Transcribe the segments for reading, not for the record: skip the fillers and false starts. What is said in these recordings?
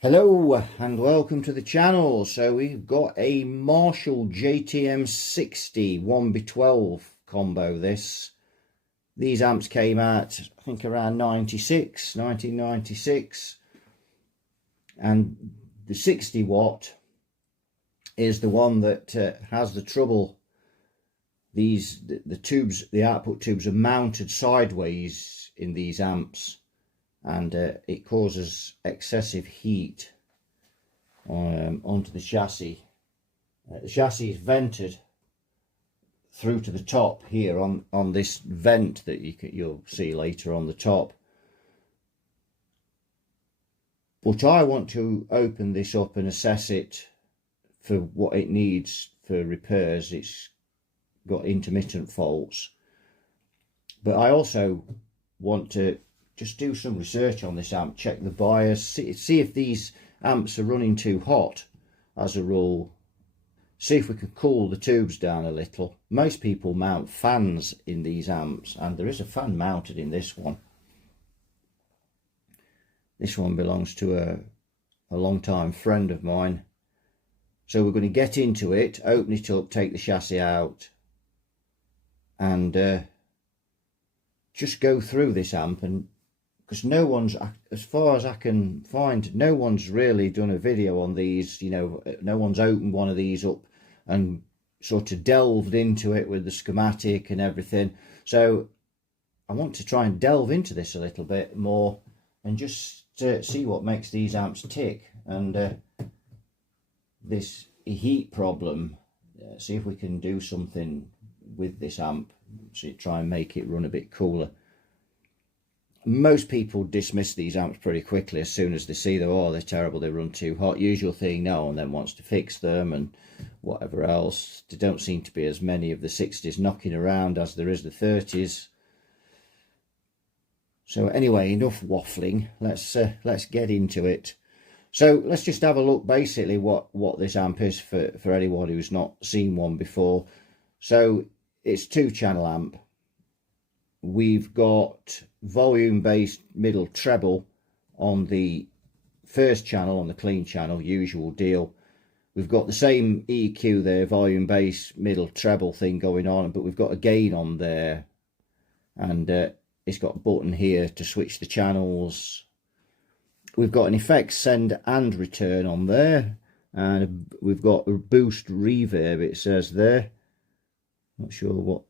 Hello and welcome to the channel. So we've got a Marshall JTM 60 1B12 combo. These amps came out I think around 1996, and the 60 watt is the one that has the trouble. The tubes, the output tubes, are mounted sideways in these amps, and it causes excessive heat onto the chassis. The chassis is vented through to the top here on this vent that you'll see later on the top. But I want to open this up and assess it for what it needs for repairs. It's got intermittent faults, but I also want to just do some research on this amp, check the bias, see if these amps are running too hot as a rule, see if we can cool the tubes down a little. Most people mount fans in these amps, and there is a fan mounted in this one. This one belongs to a long-time friend of mine. So we're going to get into it, open it up, take the chassis out, and just go through this amp. And because no one's, as far as I can find, no one's really done a video on these. You know, no one's opened one of these up and sort of delved into it with the schematic and everything. So I want to try and delve into this a little bit more and just see what makes these amps tick, and this heat problem, see if we can do something with this amp, so try and make it run a bit cooler. Most people dismiss these amps pretty quickly as soon as they see them. Oh, they're terrible, they run too hot. Usual thing, no one then wants to fix them and whatever else. There don't seem to be as many of the 60s knocking around as there is the 30s. So anyway, enough waffling. Let's get into it. So let's just have a look basically what this amp is for anyone who's not seen one before. So it's 2-channel amp. We've got volume based middle treble on the first channel, on the clean channel, usual deal. We've got the same EQ there, volume bass middle treble thing going on, but we've got a gain on there, and it's got a button here to switch the channels. We've got an effects send and return on there, and we've got a boost reverb, it says there. Not sure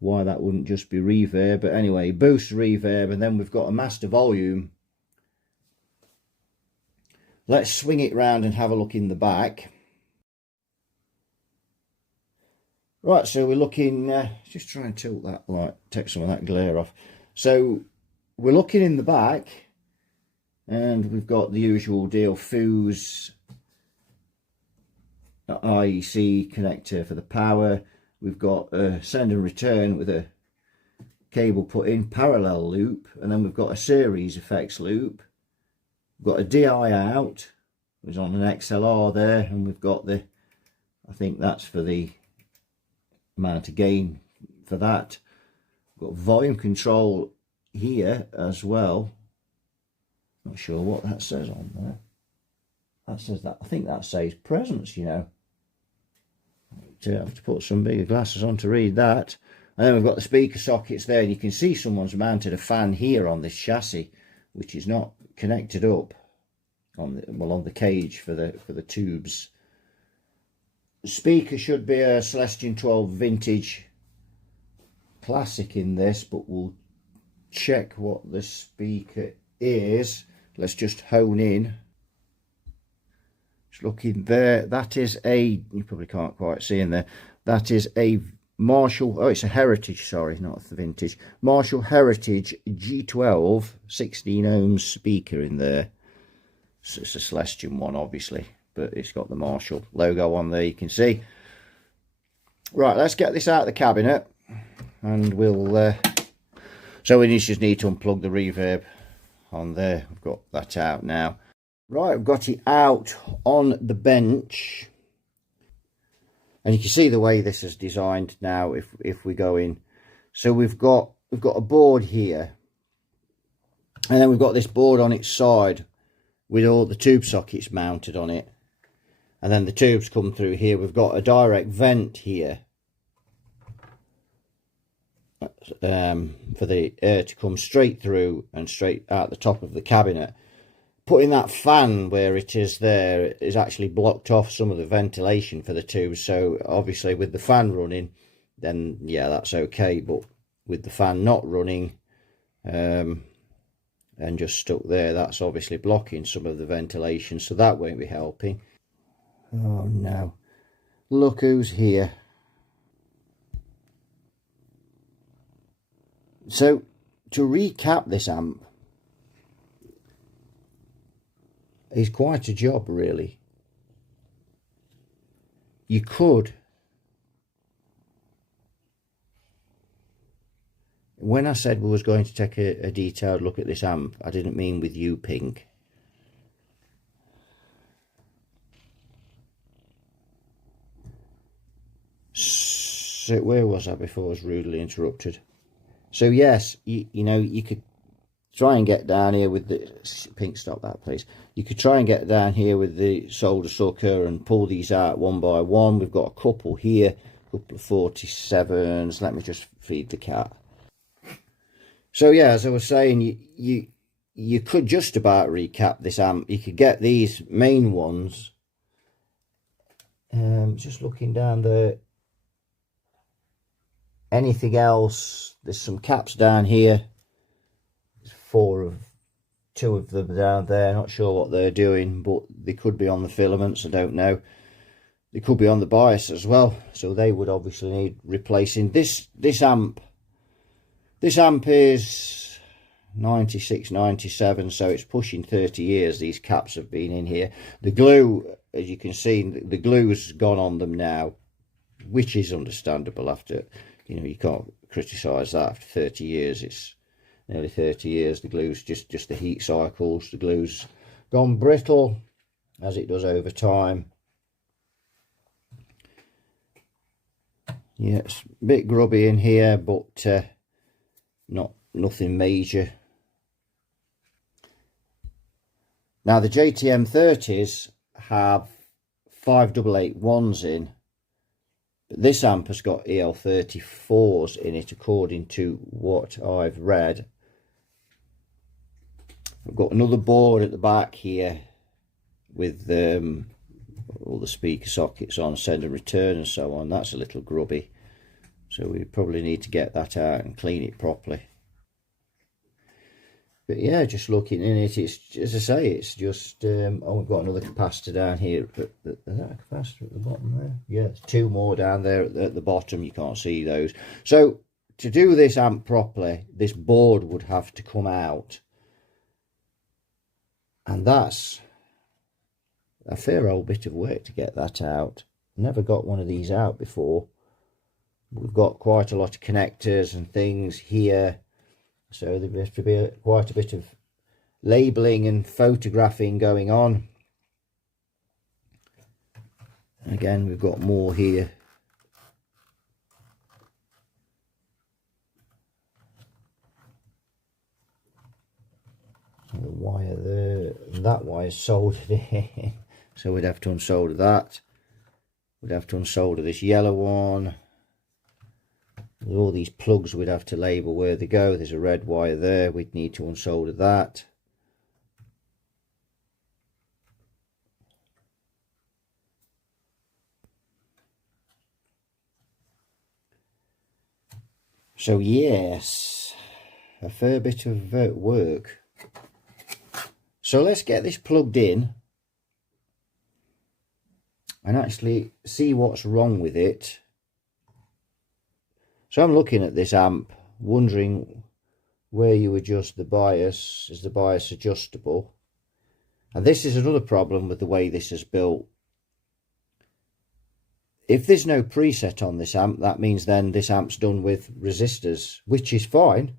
why that wouldn't just be reverb, but anyway, boost reverb. And then we've got a master volume. Let's swing it round and have a look in the back. Right, so we're looking, just try and tilt that light, take some of that glare off. So we're looking in the back, and we've got the usual deal, fuse, IEC connector for the power. We've got a send and return with a cable put in, parallel loop, and then we've got a series effects loop. We've got a DI out, which is on an XLR there, and we've got the, I think that's for the amount of gain for that. We've got volume control here as well. Not sure what that says on there. That says that, I think that says presence, you know. I have to put some bigger glasses on to read that. And then we've got the speaker sockets there, and you can see someone's mounted a fan here on this chassis, which is not connected up on the cage for the tubes. The speaker should be a Celestion 12 vintage classic in this, but we'll check what the speaker is. Let's just hone in. Looking there, that is a, you probably can't quite see in there, that is a Marshall, oh, it's a Heritage, sorry, not the vintage, Marshall Heritage G12 16 ohms speaker in there. So it's a Celestion one, obviously, but it's got the Marshall logo on there, you can see. Right, let's get this out of the cabinet, and we'll so we just need to unplug the reverb on there. I've got that out now. Right, I've got it out on the bench, and you can see the way this is designed now. If we go in, so we've got a board here, and then we've got this board on its side with all the tube sockets mounted on it, and then the tubes come through here. We've got a direct vent here for the air to come straight through and straight out the top of the cabinet. Putting that fan where it is there is actually blocked off some of the ventilation for the tubes. So obviously with the fan running, then yeah, that's okay. But with the fan not running and just stuck there, that's obviously blocking some of the ventilation. So that won't be helping. Oh no. Look who's here. So to recap this amp is quite a job, really. You could, when I said we was going to take a detailed look at this amp, I didn't mean with you, Pink. So where was I before I was rudely interrupted? So yes, you know, you could try and get down here with the Pink, stop that please. You could try and get down here with the solder sucker and pull these out one by one. We've got a couple here, a couple of 47s. Let me just feed the cat. So yeah, as I was saying, you could just about recap this amp. You could get these main ones. Just looking down there. Anything else? There's some caps down here. Two of them down there. Not sure what they're doing, but they could be on the filaments. I don't know. They could be on the bias as well, so they would obviously need replacing. This amp is 96, 97, so it's pushing 30 years. These caps have been in here. The glue, as you can see, the glue's gone on them now, which is understandable. After, you know, you can't criticize that after 30 years. It's nearly 30 years. The glue's just the heat cycles. The glue's gone brittle, as it does over time. Yeah, it's a bit grubby in here, but nothing major. Now the JTM 30s have 5881s in, but this amp has got EL34s in it, according to what I've read. I've got another board at the back here with all the speaker sockets on, send and return and so on. That's a little grubby, so we probably need to get that out and clean it properly. But yeah, just looking in it, it's, as I say, it's just oh, we've got another capacitor down here. Is that a capacitor at the bottom there? Yeah, there's two more down there at the bottom. You can't see those. So to do this amp properly, this board would have to come out, and that's a fair old bit of work to get that out. Never got one of these out before. We've got quite a lot of connectors and things here, so there has to be quite a bit of labelling and photographing going on. Again, we've got more here. The wire there, that wire soldered in, so we'd have to unsolder that. We'd have to unsolder this yellow one. With all these plugs, we'd have to label where they go. There's a red wire there, we'd need to unsolder that. So yes, a fair bit of work. So let's get this plugged in and actually see what's wrong with it. So I'm looking at this amp, wondering where you adjust the bias. Is the bias adjustable? And this is another problem with the way this is built. If there's no preset on this amp, that means then this amp's done with resistors, which is fine.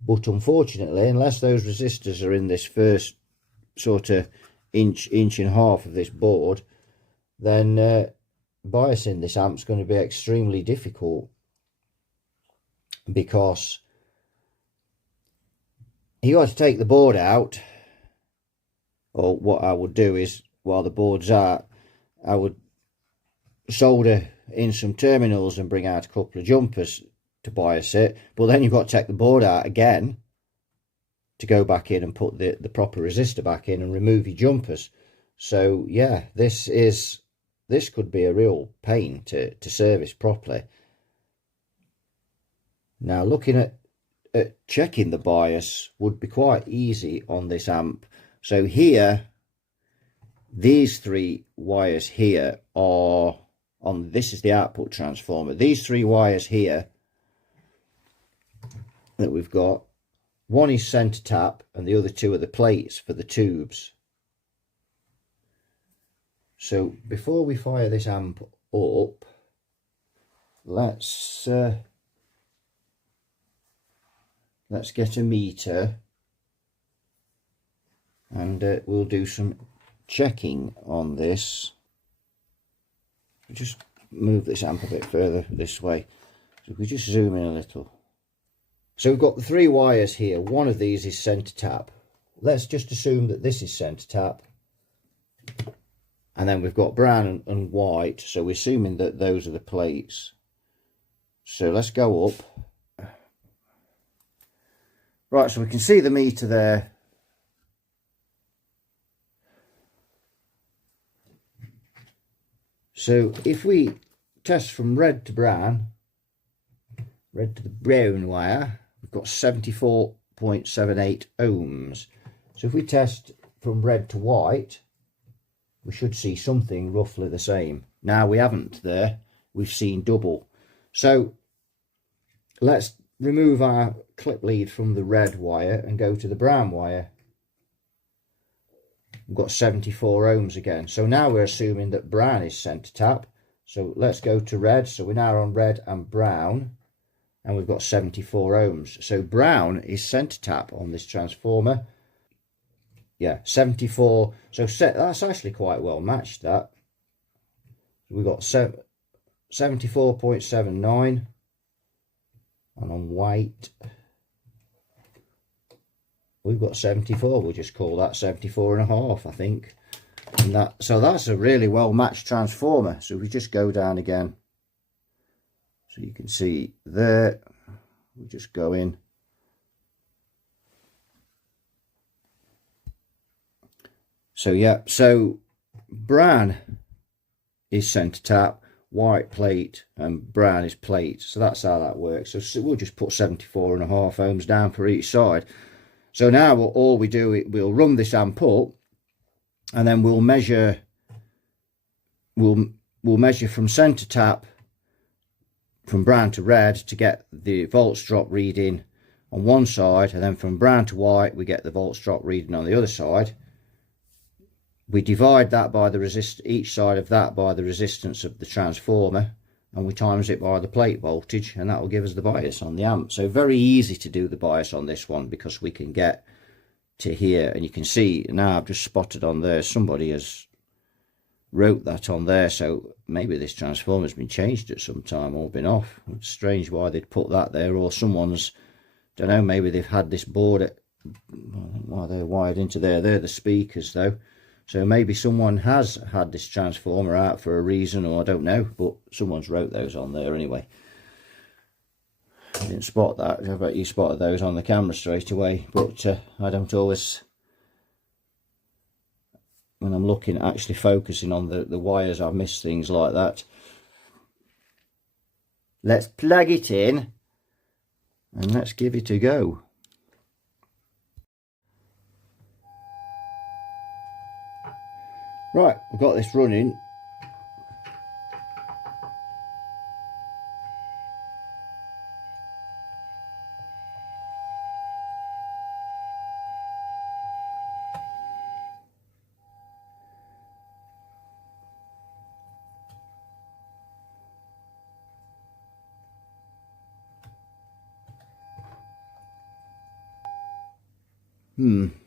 But unfortunately, unless those resistors are in this first sort of inch and a half of this board, then biasing this amp's going to be extremely difficult, because you got to take the board out or what I would do is, while the board's out, I would solder in some terminals and bring out a couple of jumpers to bias it, but then you've got to take the board out again to go back in and put the proper resistor back in and remove your jumpers. So yeah, this could be a real pain to service properly. Now looking at checking the bias would be quite easy on this amp. So here, these three wires here are on, this is the output transformer. These three wires here that we've got, one is center tap and the other two are the plates for the tubes. So before we fire this amp up, let's get a meter and we'll do some checking on this. Just move this amp a bit further this way. So if we just zoom in a little. So we've got the three wires here. One of these is center tap. Let's just assume that this is center tap. And then we've got brown and white. So we're assuming that those are the plates. So let's go up. Right, so we can see the meter there. So if we test from red to brown, red to the brown wire, we've got 74.78 ohms. So if we test from red to white, we should see something roughly the same. Now we haven't there, we've seen double. So let's remove our clip lead from the red wire and go to the brown wire. We've got 74 ohms again. So now we're assuming that brown is center tap. So let's go to red. So we're now on red and brown, and we've got 74 ohms. So brown is center tap on this transformer. Yeah, 74. So that's actually quite well matched, that. We've got 74.79. And on white, we've got 74. We'll just call that 74.5, I think. And so that's a really well matched transformer. So we just go down again, so you can see there. We just go in. So yeah, so brown is center tap, white plate, and brown is plate. So that's how that works. So we'll just put 74.5 ohms down for each side. So now all we do, we'll run this amp up, and then we'll measure from center tap from brown to red to get the volts drop reading on one side, and then from brown to white we get the volts drop reading on the other side. We divide that by the each side of that by the resistance of the transformer, and we times it by the plate voltage, and that will give us the bias on the amp. So very easy to do the bias on this one, because we can get to here, and you can see now I've just spotted on there somebody has wrote that on there. So maybe this transformer's been changed at some time or been off. It's strange why they'd put that there, or someone's, don't know, maybe they've had this board at, why they're wired into there. They're the speakers though. So maybe someone has had this transformer out for a reason, or I don't know, but someone's wrote those on there anyway. I didn't spot that. I bet you spotted those on the camera straight away, but I don't always, when I'm looking, actually focusing on the wires, I miss things like that. Let's plug it in and let's give it a go. Right, we've got this running.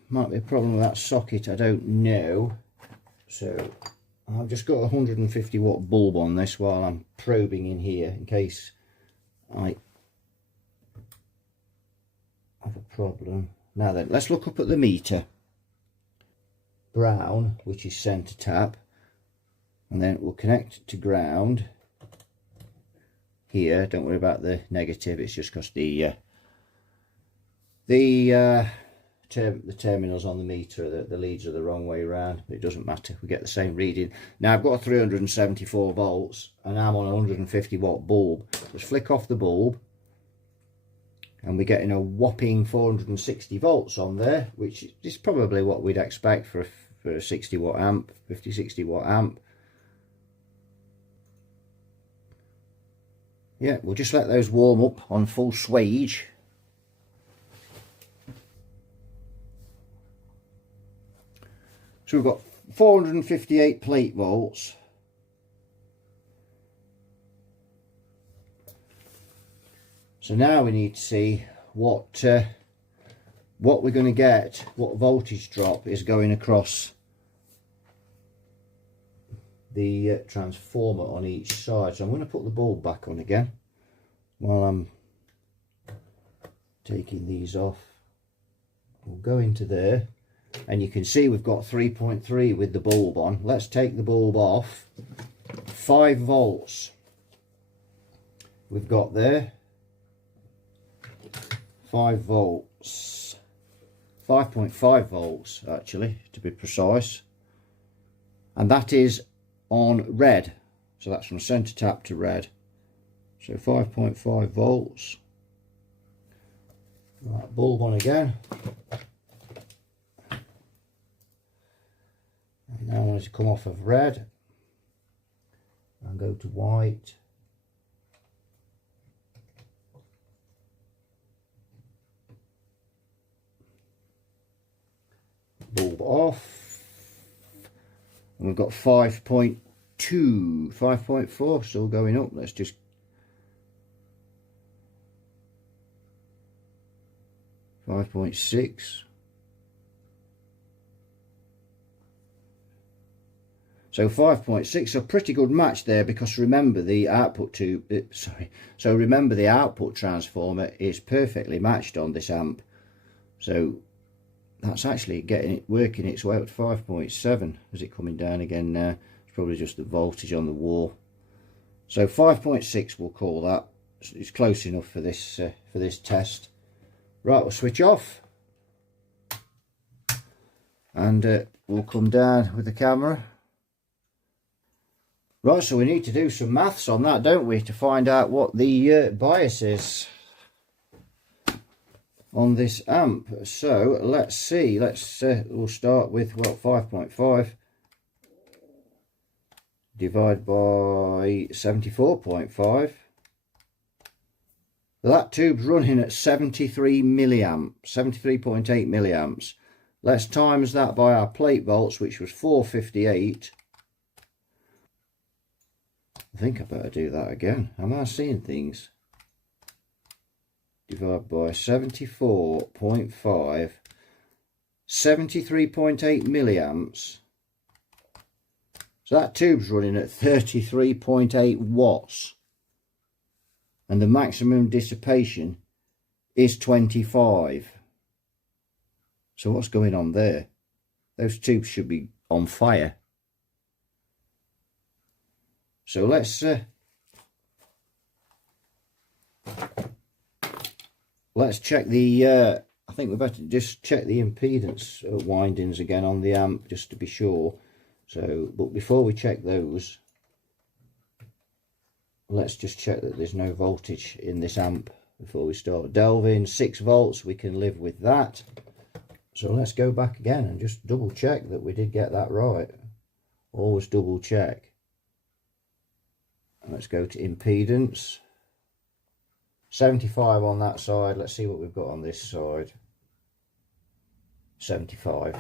Might be a problem with that socket, I don't know. So I've just got a 150 watt bulb on this while I'm probing in here, in case I have a problem. Now then, let's look up at the meter. brown, which is centre tap, and then we'll connect to ground here. Don't worry about the negative, it's just because the terminals on the meter, the leads are the wrong way around, but it doesn't matter, we get the same reading. Now I've got 374 volts and I'm on a 150 watt bulb. Let's flick off the bulb and we're getting a whopping 460 volts on there, which is probably what we'd expect for a 60 watt amp, 50-60 watt amp. Yeah, we'll just let those warm up on full swage. So we've got 458 plate volts. So now we need to see what we're going to get, what voltage drop is going across the transformer on each side. So I'm going to put the bulb back on again while I'm taking these off. We'll go into there and you can see we've got 3.3 with the bulb on. Let's take the bulb off. 5 volts we've got there. 5 volts, 5.5 volts actually to be precise, and that is on red, so that's from centre tap to red. So 5.5 volts. Right, bulb on again, and now I want it to come off of red and go to white. Bulb off, and we've got 5.2, 5.4 still going up. Let's just .6. So 5.6, a pretty good match there, because remember the output remember the output transformer is perfectly matched on this amp. So that's actually working its way up to 5.7. Is it coming down again now? It's probably just the voltage on the wall. So 5.6 we'll call that. It's close enough for this test. Right, we'll switch off and we'll come down with the camera. Right, so we need to do some maths on that, don't we, to find out what the bias is on this amp. So let's see, we'll start with, well, 5.5 divide by 74.5. That tube's running at 73 milliamps, 73.8 milliamps. Let's times that by our plate volts, which was 458. I think I better do that again. Am I seeing things? Divide by 74.5, 73.8 milliamps. So that tube's running at 33.8 watts. And the maximum dissipation is 25. So what's going on there? Those tubes should be on fire. So let's check the I think we better just check the impedance windings again on the amp, just to be sure. So, but before we check those, let's just check that there's no voltage in this amp before we start delving. 6 volts, we can live with that. So let's go back again and just double check that we did get that right. Always double check. Let's go to impedance. 75 on that side. Let's see what we've got on this side. 75.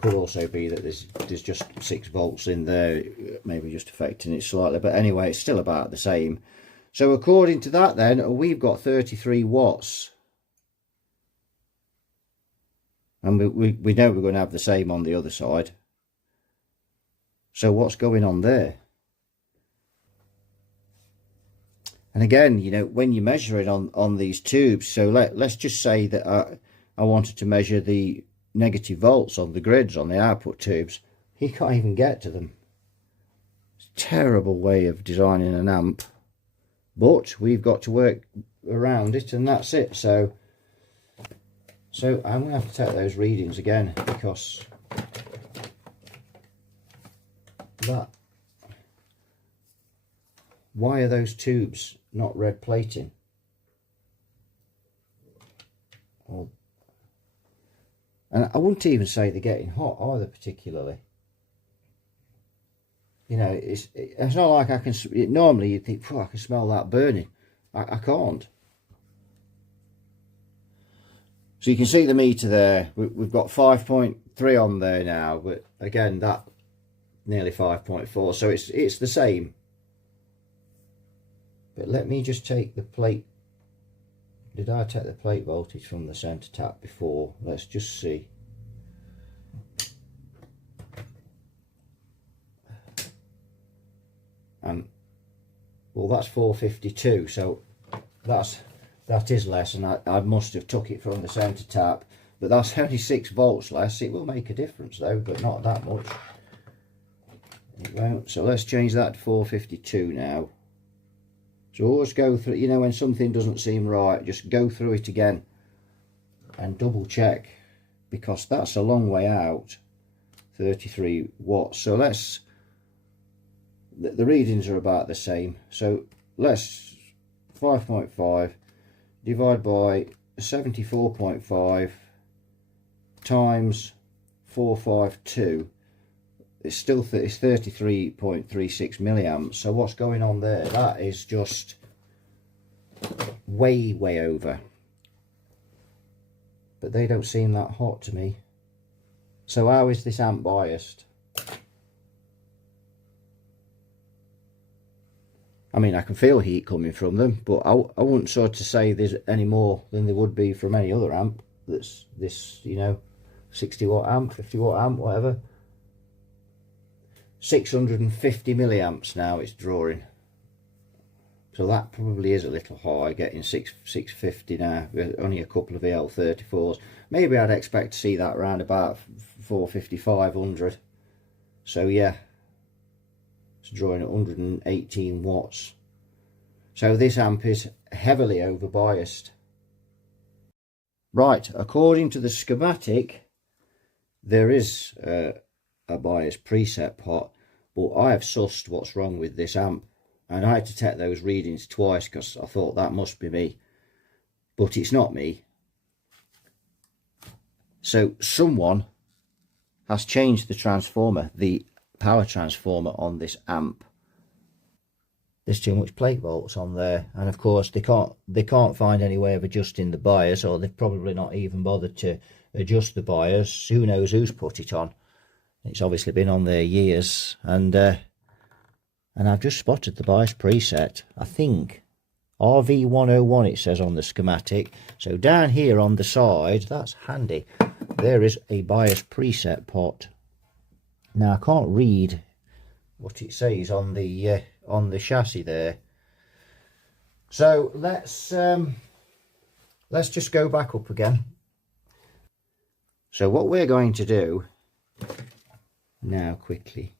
Could also be that there's just 6 volts in there, maybe just affecting it slightly, but anyway, it's still about the same. So according to that then, we've got 33 watts. And we know we're going to have the same on the other side. So what's going on there? And again, you know, when you measure it on these tubes, so let's just say that I wanted to measure the negative volts on the grids, on the output tubes. He can't even get to them. It's a terrible way of designing an amp, but we've got to work around it, and that's it. So I'm going to have to take those readings again, because why are those tubes not red plating? And I wouldn't even say they're getting hot either, particularly. You know, it's not like I can. Normally you'd think, I can smell that burning. I can't. So you can see the meter there. We've got 5.3 on there now, but again, that nearly 5.4. So it's the same. But let me just take the plate. Did I take the plate voltage from the centre tap before? Let's just see. Well, that's 452, so that is less, and I must have took it from the centre tap, but that's only 6 volts less. It will make a difference though, but not that much. It won't. So let's change that to 452 now. So always go through, you know, when something doesn't seem right, just go through it again and double check, because that's a long way out. 33 watts. So let's, the readings are about the same. So let's 5.5 divide by 74.5 times 452. It's still it's 33.36 milliamps. So what's going on there? That is just way over. But they don't seem that hot to me. So how is this amp biased? I mean, I can feel heat coming from them, but I wouldn't sort of say there's any more than there would be from any other amp that's this, you know, 60 watt amp, 50 watt amp, whatever. 650 milliamps now it's drawing, so that probably is a little high, getting 650 now with only a couple of EL34s. Maybe I'd expect to see that around about 450, 500. So yeah, it's drawing at 118 watts. So this amp is heavily over biased. Right, according to the schematic, there is a bias preset pot, but I have sussed what's wrong with this amp, and I had to take those readings twice because I thought that must be me, but it's not me. So someone has changed the transformer, the power transformer on this amp. There's too much plate volts on there, and of course they can't find any way of adjusting the bias, or they've probably not even bothered to adjust the bias. Who knows who's put it on? It's obviously been on there years, and I've just spotted the bias preset. I think RV101 it says on the schematic. So down here on the side, that's handy, there is a bias preset pot. Now I can't read what it says on the chassis there. So let's just go back up again. So what we're going to do now quickly,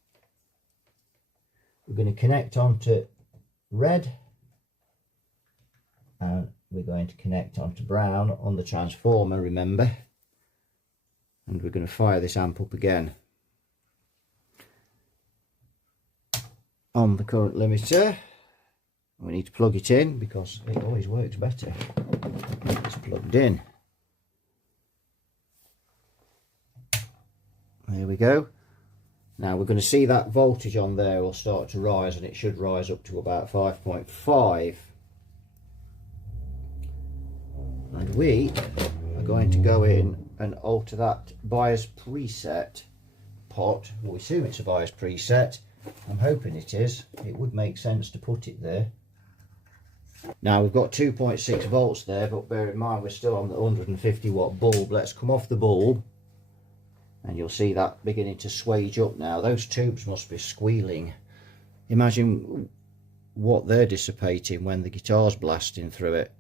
we're going to connect onto red, and we're going to connect onto brown on the transformer, remember, and we're going to fire this amp up again on the current limiter. We need to plug it in because it always works better. It's plugged in. There we go. Now we're going to see that voltage on there will start to rise, and it should rise up to about 5.5. And we are going to go in and alter that bias preset pot. Well, we assume it's a bias preset. I'm hoping it is. It would make sense to put it there. Now we've got 2.6 volts there, but bear in mind we're still on the 150 watt bulb. Let's come off the bulb, and you'll see that beginning to swage up now. Those tubes must be squealing. Imagine what they're dissipating when the guitar's blasting through it.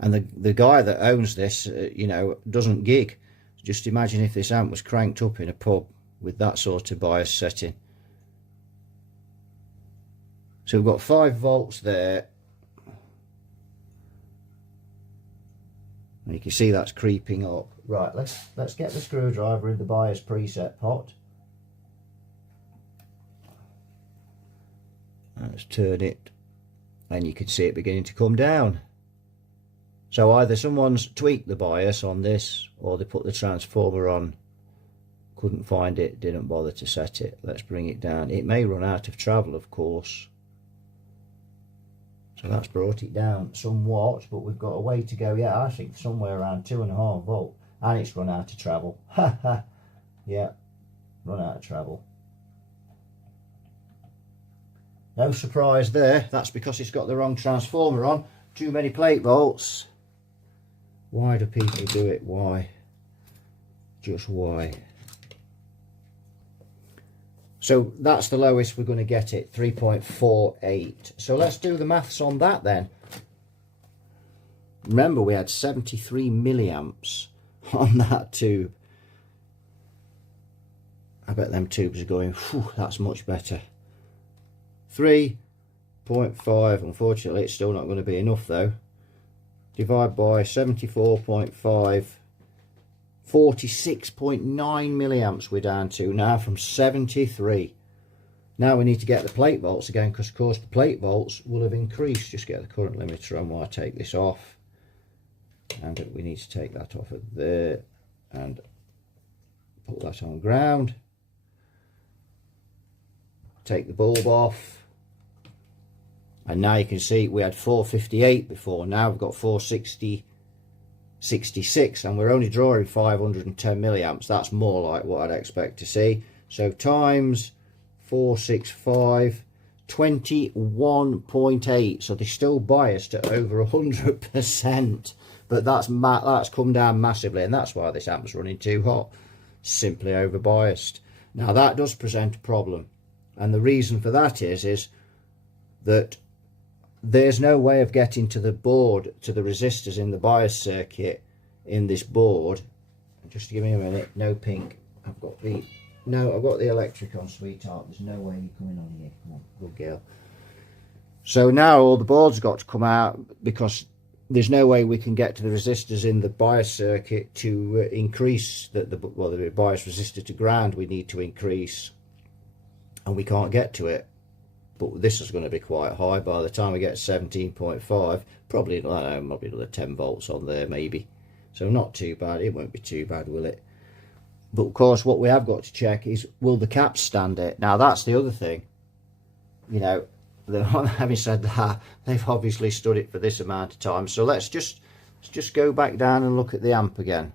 And the guy that owns this, you know, doesn't gig. Just imagine if this amp was cranked up in a pub with that sort of bias setting. So we've got 5 volts there. And you can see that's creeping up. Right, let's get the screwdriver in the bias preset pot. Let's turn it, and you can see it beginning to come down. So either someone's tweaked the bias on this, or they put the transformer on, couldn't find it, didn't bother to set it. Let's bring it down. It may run out of travel, of course. So that's brought it down somewhat, but we've got a way to go. Yeah, I think somewhere around 2.5 volt, and it's run out of travel. Yeah, run out of travel. No surprise there. That's because it's got the wrong transformer on. Too many plate volts. Why do people do it? Why? Just why? So that's the lowest we're going to get it, 3.48. So let's do the maths on that then. Remember, we had 73 milliamps on that tube. I bet them tubes are going, whew, that's much better. 3.5, unfortunately it's still not going to be enough though. Divide by 74.5, 46.9 milliamps we're down to now from 73. Now we need to get the plate volts again, because of course the plate volts will have increased. Just get the current limiter on while I take this off, and we need to take that off of there and put that on ground. Take the bulb off, and now you can see we had 458 before. Now we've got 460, 66, and we're only drawing 510 milliamps. That's more like what I'd expect to see. So times 465, 21.8. So they're still biased at over 100%, but that's come down massively, and that's why this amp's running too hot. Simply over biased. Now that does present a problem, and the reason for that is that there's no way of getting to the board, to the resistors in the bias circuit in this board. Just give me a minute. No pink. I've got the electric on, sweetheart. There's no way you're coming on here. Come on, good girl. So now all the boards got to come out, because there's no way we can get to the resistors in the bias circuit to increase the bias resistor to ground. We need to increase, and we can't get to it. But this is going to be quite high. By the time we get 17.5, probably, I don't know, might be another 10 volts on there maybe. So not too bad. It won't be too bad, will it? But of course what we have got to check is, will the caps stand it? Now that's the other thing. You know, having said that, they've obviously stood it for this amount of time. So let's just go back down and look at the amp again.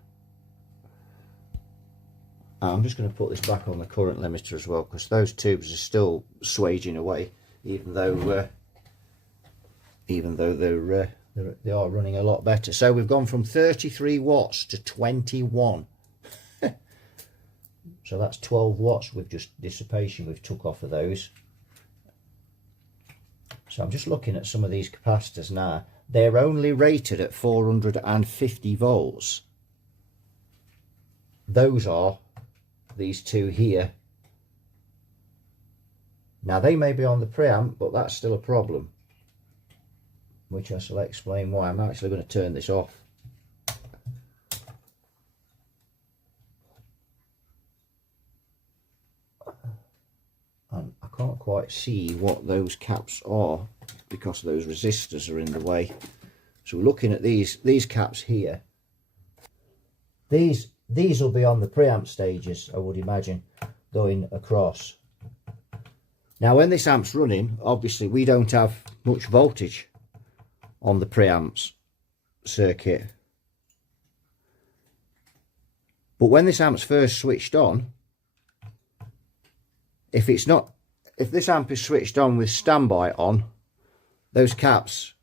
I'm just going to put this back on the current limiter as well, because those tubes are still swaging away, even though they are running a lot better. So we've gone from 33 watts to 21. So that's 12 watts with just dissipation we've took off of those. So I'm just looking at some of these capacitors now. They're only rated at 450 volts. Those are these two here. Now they may be on the preamp, but that's still a problem, which I shall explain why. I'm actually going to turn this off. And I can't quite see what those caps are because those resistors are in the way. So we're looking at these caps here. These will be on the preamp stages, I would imagine, going across. Now when this amp's running, obviously we don't have much voltage on the preamps circuit. But when this amp's first switched on, if this amp is switched on with standby on, those caps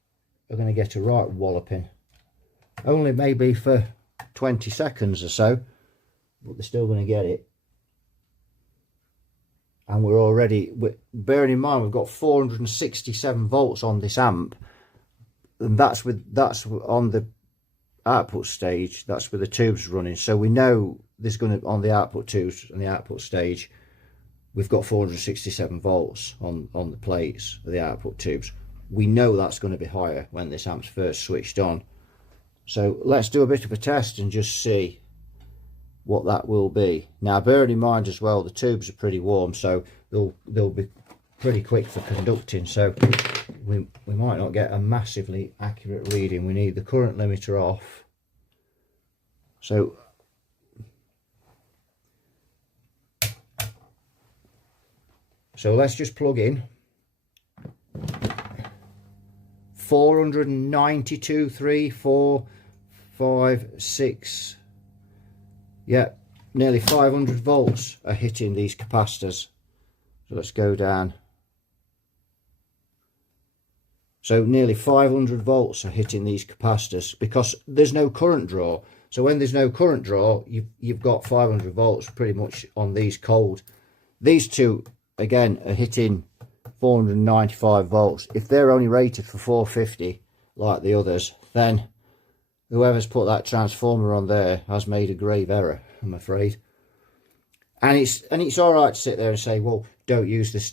are going to get a right walloping. Only maybe for 20 seconds or so, but they're still going to get it. And we're already, bearing in mind we've got 467 volts on this amp. and that's on the output stage, that's where the tube's running. So we know there's going to, on the output tubes and the output stage, we've got 467 volts on the plates of the output tubes. We know that's going to be higher when this amp's first switched on. So let's do a bit of a test and just see what that will be. Now bearing in mind as well, the tubes are pretty warm, so they'll be pretty quick for conducting, so we might not get a massively accurate reading. We need the current limiter off. So let's just plug in 492, 3, 4, 5, 6, yeah, nearly 500 volts are hitting these capacitors. So let's go down. So nearly 500 volts are hitting these capacitors because there's no current draw. So when there's no current draw, you've got 500 volts pretty much on these cold. These two again are hitting 495 volts. If they're only rated for 450 like the others, then whoever's put that transformer on there has made a grave error, I'm afraid. And it's all right to sit there and say, well, don't use this,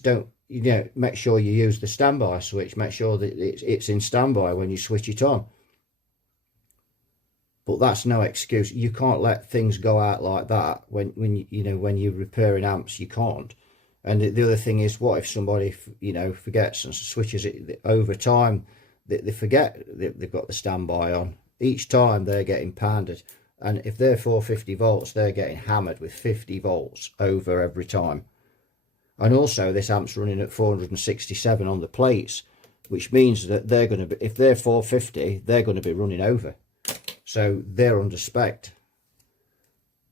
make sure you use the standby switch, make sure that it's in standby when you switch it on. But that's no excuse. You can't let things go out like that when you're repairing amps. You can't. And the other thing is, what if somebody forgets and switches it over time? They forget they've got the standby on. Each time they're getting pounded, and if they're 450 volts, they're getting hammered with 50 volts over every time. And also this amp's running at 467 on the plates, which means that they're going to be, if they're 450, they're going to be running over. So they're under spec.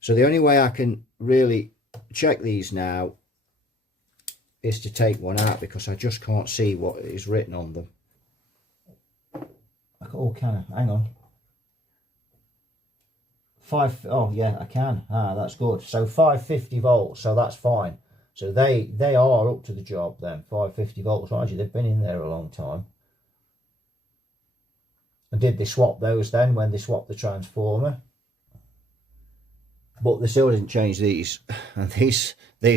So the only way I can really check these now is to take one out, because I just can't see what is written on them. Oh, can I? Hang on. Oh yeah, I can. That's good. So 550 volts, so that's fine. So they are up to the job then. 550 volts, right? They've been in there a long time. And did they swap those then when they swapped the transformer? But they still didn't change these. And these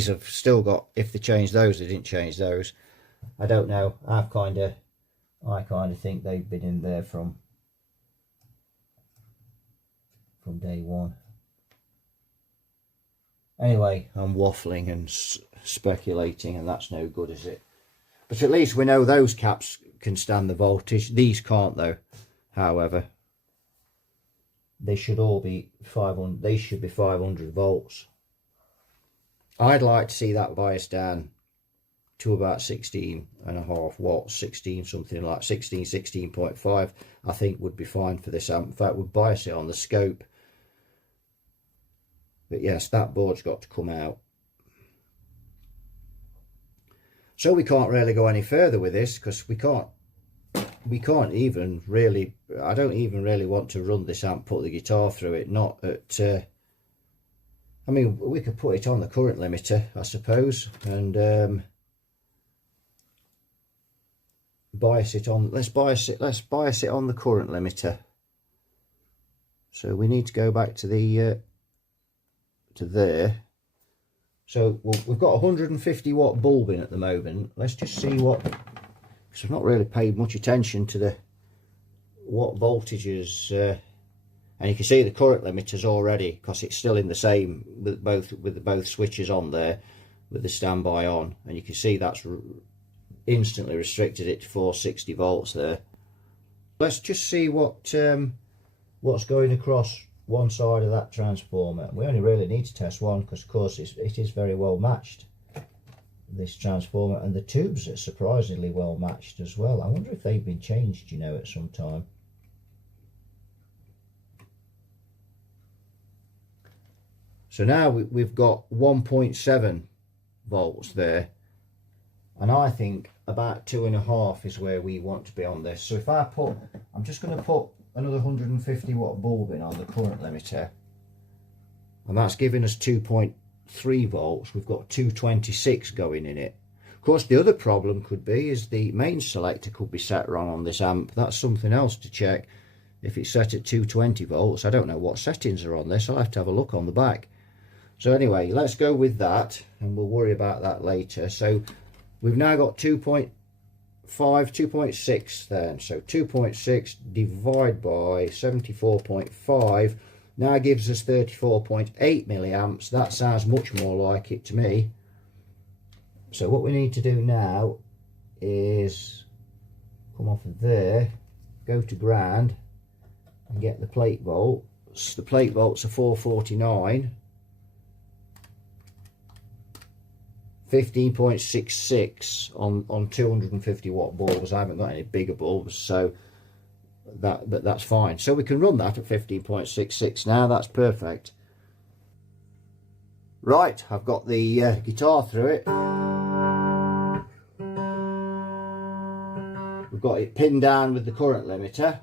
have still got, if they changed those, they didn't change those. I don't know. I kind of think they've been in there from day one. Anyway, I'm waffling and speculating, and that's no good, is it? But at least we know those caps can stand the voltage. These can't though. However, they should all be 500. They should be 500 volts. I'd like to see that bias down to about 16.5 watts, 16 something like 16.5. I think would be fine for this amp. In fact, we'd bias it on the scope. But yes, that board's got to come out. So we can't really go any further with this, because we can't even really, I don't even really want to run this amp, put the guitar through it, not at, I mean, we could put it on the current limiter, I suppose, and bias it on, let's bias it on the current limiter. So we need to go back to the, to there. So we've got a 150 watt bulb in at the moment. Let's just see what, because I've not really paid much attention to the what voltages, and you can see the current limiters already, because it's still in the same with both switches on there with the standby on, and you can see that's instantly restricted it to 460 volts there. Let's just see what's going across one side of that transformer. We only really need to test one, because of course it is very well matched, this transformer, and the tubes are surprisingly well matched as well. I wonder if they've been changed, at some time. So now we've got 1.7 volts there, and I think about 2.5 is where we want to be on this. So if I put, I'm just going to put another 150 watt bulb in on the current limiter, and that's giving us 2.3 volts. We've got 226 going in it. Of course, the other problem could be is the main selector could be set wrong on this amp. That's something else to check. If it's set at 220 volts, I don't know what settings are on this. I'll have to have a look on the back. So anyway, let's go with that, and we'll worry about that later. So we've now got 2.5, 2.6 then. So 2.6 divided by 74.5 now gives us 34.8 milliamps. That sounds much more like it to me. So what we need to do now is come off of there, go to ground and get the plate volts. The plate volts are 449, 15.66 on 250 watt bulbs. I haven't got any bigger bulbs, so but that's fine. So we can run that at 15.66 now. That's perfect. Right, I've got the guitar through it. We've got it pinned down with the current limiter.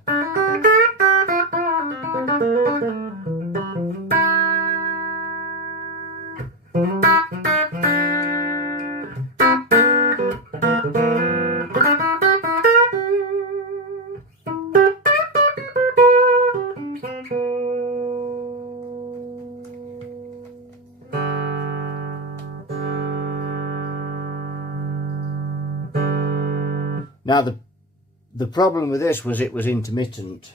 Now the problem with this was it was intermittent.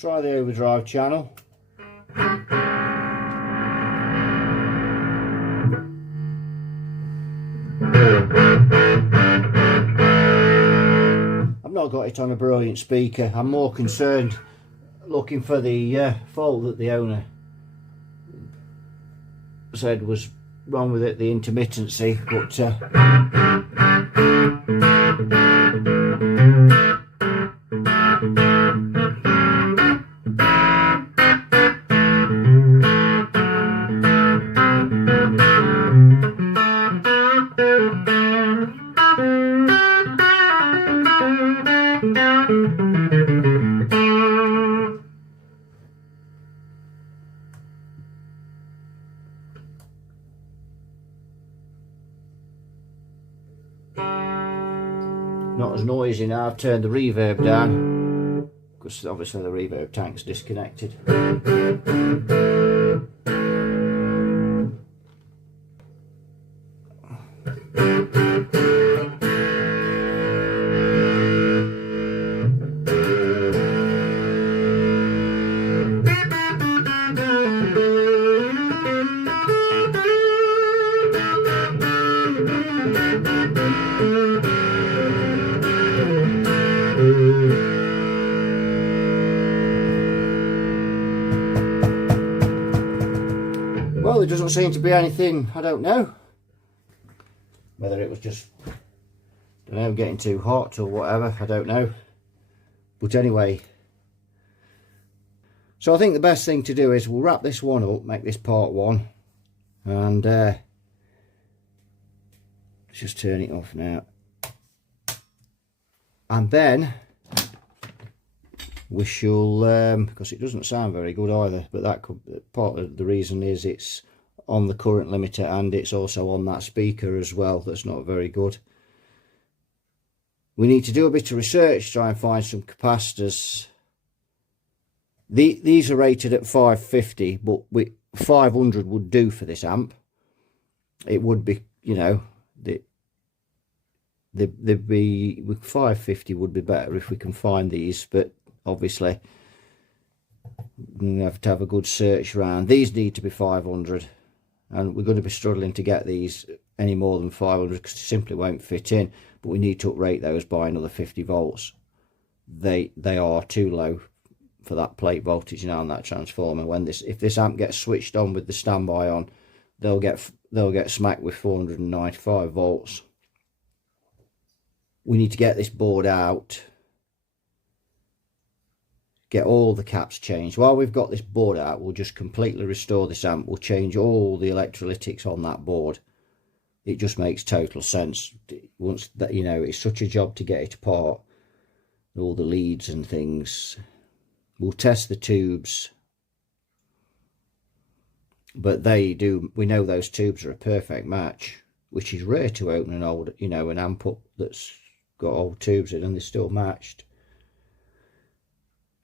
Try the overdrive channel. I've not got it on a brilliant speaker. I'm more concerned looking for the fault that the owner said was wrong with it, the intermittency, but not as noisy now. I've turned the reverb down because obviously the reverb tank's disconnected. Well, there doesn't seem to be anything, I don't know whether it was just, I don't know, getting too hot or whatever, I don't know. But anyway, so I think the best thing to do is we'll wrap this one up, make this part one, and let's just turn it off now. And then we shall, because it doesn't sound very good either, but that could, part of the reason is it's on the current limiter and it's also on that speaker as well. That's not very good. We need to do a bit of research to try and find some capacitors. These are rated at 550, but 500 would do for this amp. It would be, you know, they'd be, 550 would be better if we can find these, but obviously we have to have a good search around. These need to be 500, and we're going to be struggling to get these any more than 500 because they simply won't fit in, but we need to uprate those by another 50 volts. They are too low for that plate voltage now on that transformer. When if this amp gets switched on with the standby on, they'll get smacked with 495 volts. We need to get this board out, get all the caps changed. While we've got this board out, we'll just completely restore this amp. We'll change all the electrolytics on that board. It just makes total sense. Once that, you know, it's such a job to get it apart, all the leads and things. We'll test the tubes, but we know those tubes are a perfect match, which is rare to open an old, you know, an amp up that's got old tubes in and they're still matched.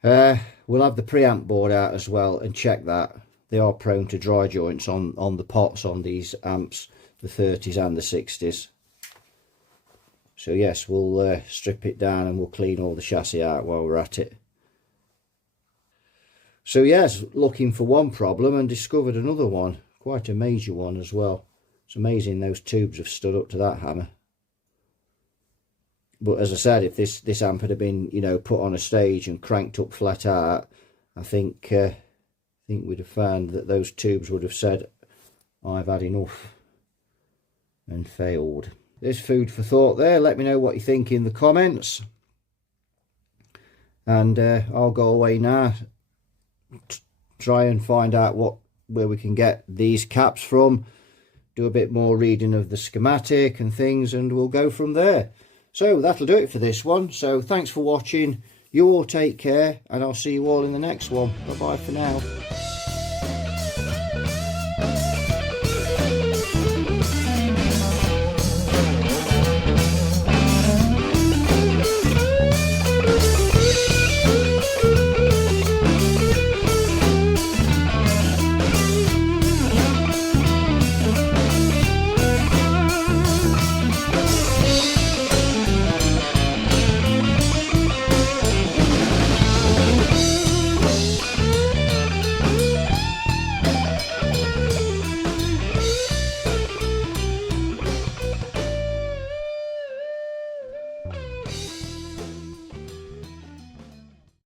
We'll have the preamp board out as well and check that. They are prone to dry joints on the pots on these amps, the 30s and the 60s. So yes, we'll strip it down and we'll clean all the chassis out while we're at it. So yes, looking for one problem and discovered another one, quite a major one as well. It's amazing those tubes have stood up to that hammer. But as I said, if this amp had been, you know, put on a stage and cranked up flat out, I think we'd have found that those tubes would have said, I've had enough, and failed. There's food for thought there. Let me know what you think in the comments. And I'll go away now, try and find out where we can get these caps from, do a bit more reading of the schematic and things, and we'll go from there. So that'll do it for this one. So thanks for watching. You all take care, and I'll see you all in the next one. Bye bye for now.